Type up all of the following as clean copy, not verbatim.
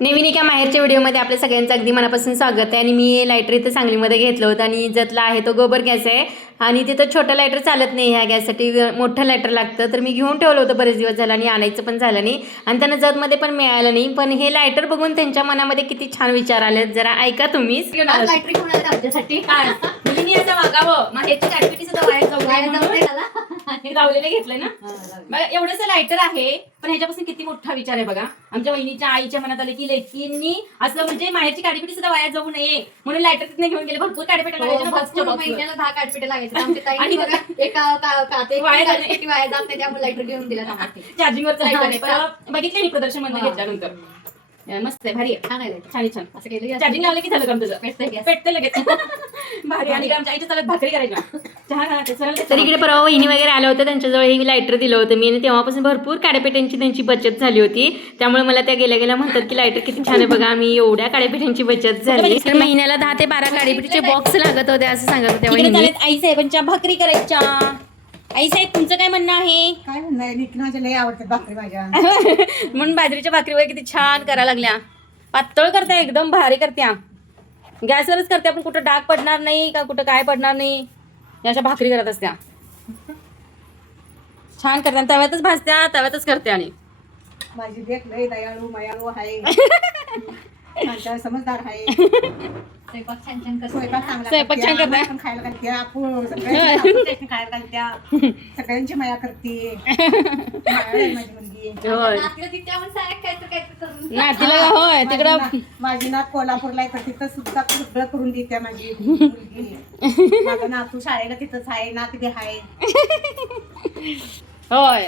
नवीन एका माहेरच्या व्हिडिओमध्ये आपल्या सगळ्यांचं अगदी मनापासून स्वागत आहे. आणि मी लायटर इथं सांगलीमध्ये घेतलं होतं आणि जतला आहे तो गोबर गॅस आहे आणि तिथं छोटं लायटर चालत नाही. ह्या गॅससाठी मोठं लायटर लागतं. तर मी घेऊन ठेवलं होतं बरेच दिवस झालं आणि आणायचं पण झालं नाही आणि त्यांना जतमध्ये पण मिळालं नाही. पण हे लायटर बघून त्यांच्या मनामध्ये किती छान विचार आले, जरा ऐका तुम्हीच. लायटर घेऊन आले आमच्यासाठी. मुलींनी असं वागावं, माहेरची ऍक्टिव्हिटी सुद्धा लावलेलं घेतलंय ना. एवढंच लायटर आहे पण ह्याच्यापासून किती मोठा विचार आहे बघा. आमच्या वहिनीच्या आईच्या मनात आलं की लेकींनी असं म्हणजे माहेरची काडीपिटी सुद्धा वाया जाऊ नये म्हणून लायटर तिथे घेऊन गेले. भरपूर काडीपेटा महिन्याला 10 काडपिटे लागायचे. आमच्या ताईने बघा एका वाया जाते त्यामुळे लायटर घेऊन दिला. चार्जिंग वरचं लायटर आहे. बघितलं मी प्रदर्शन मध्ये घेतल्यानंतर. मस्त आहे, भारी आहे, छान आहे, छान छान. असं केलं चार्जिंग लावलं की झालं काम तुझं, पेटतं लगेच. भारी. आणि आमच्या आईच्या चालत भाकरी करायच्या. तर इकडे परवा वहिनी वगैरे आल्या होत्या, त्यांच्याजवळ हे लायटर दिलं होतं मी आणि तेव्हापासून भरपूर काड्यापेट्यांची त्यांची बचत झाली होती. त्यामुळे मला त्या गेल्या गेल्या म्हणतात की लायटर किती छान आहे बघा. मी एवढ्या काड्यापेट्यांची बचत झाली. तर महिन्याला 10 ते 12 काड्यापेटीचे बॉक्स लागत होते असं सांगत होत्या वहिनी. आई साहेबांच्या भाकरी करायच्या. आई साहेब तुमचं काय म्हणणं आहे? काय म्हणणं, माझ्या लय आवडतात भाकरी माझ्या. म्हणून बाजरीच्या भाकरी वगैरे किती छान करायला लागल्या. पातळ करत्या, एकदम भारी करत्या. गॅसवरच करत्या पण कुठं डाग पडणार नाही का कुठं काय पडणार नाही अशा भाकरी करत असत्या. छान करत्या, तव्यातच भाजत्या, तव्यातच करत्या. आणि माझी देख लय दयाळू मयाळू आहे. समजदार आहे. स्वयंपाक छान छान करतो. स्वयंपाक छान करत्या. पण खायला घालत्या, सगळ्यांची खायला घालत्या, सगळ्यांची माया करते. माझी मुलगी नातीला होय तिकडं माझी नात कोल्हापूरला आहे, तिथं सुद्धा सगळं करून देते माझी मुलगी. माझा नातू शाळेला तिथंच आहे, नात बी आहे. होय.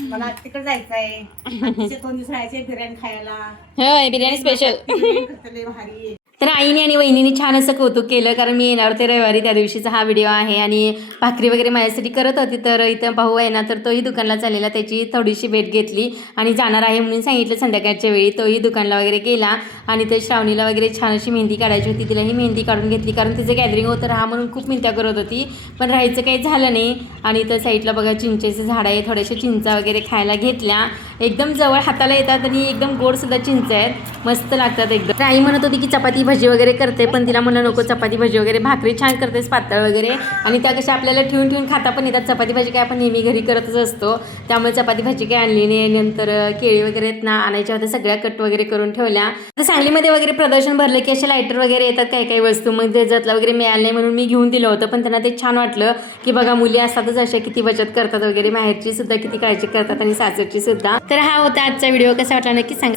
मला आज तिकडे जायचं आहे. 2 दिवस राहायचे बिर्याणी खायला. होय, बिर्याणी स्पेशल. भारी. तर आईने आणि वहिनीने छान असं कौतुक केलं, कारण मी येणार होते रविवारी, त्या दिवशीचा हा व्हिडिओ आहे. आणि भाकरी वगैरे माझ्यासाठी करत होती. तर इथं भाऊ आहे ना, तर तोही दुकानला चाललेला, त्याची थोडीशी भेट घेतली आणि जाणार आहे म्हणून सांगितलं संध्याकाळच्या वेळी. तोही दुकानला वगैरे गेला आणि ते श्रावणीला वगैरे छान अशी मेहंदी काढायची होती. तिलाही मेहंदी काढून घेतली, कारण तिचं गॅदरिंग होतं राहा म्हणून खूप मिनत्या करत होती पण राहायचं काही झालं नाही. आणि इथं साईडला बघा चिंचेचं झाड आहे, थोड्याशा चिंचा वगैरे खायला घेतल्या. एकदम जवळ हाताला येतात आणि एकदम गोडसुद्धा चिंच आहेत, मस्त लागतात एकदम. आई म्हणत होती की चपाती भाजी वगैरे करते पण तिला म्हणलं नको, चपाती भाजी वगैरे, भाकरी छान करतेस पातळ वगैरे. आणि त्या कशा आपल्याला ठेवून ठेवून खाता पण येतात. चपाती भाजी काय आपण नेहमी घरी करतच असतो, त्यामुळे चपाती भाजी काय आणली नाही. नंतर केळी वगैरे आहेत ना आणायच्या होत्या, सगळ्या कट वगैरे करून ठेवल्या. तर सांगलीमध्ये वगैरे प्रदर्शन भरलं की असे लायटर वगैरे येतात काही काही वस्तू, मग ते जतला वगैरे मिळालं नाही म्हणून मी घेऊन दिलं होतं. पण त्यांना ते छान वाटलं की बघा मुली असतातच अशा किती बचत करतात वगैरे, माहेरची सुद्धा किती काळजी करतात आणि सासरची सुद्धा. तर हा होता आजचा व्हिडिओ, कसा वाटला नक्की सांगा.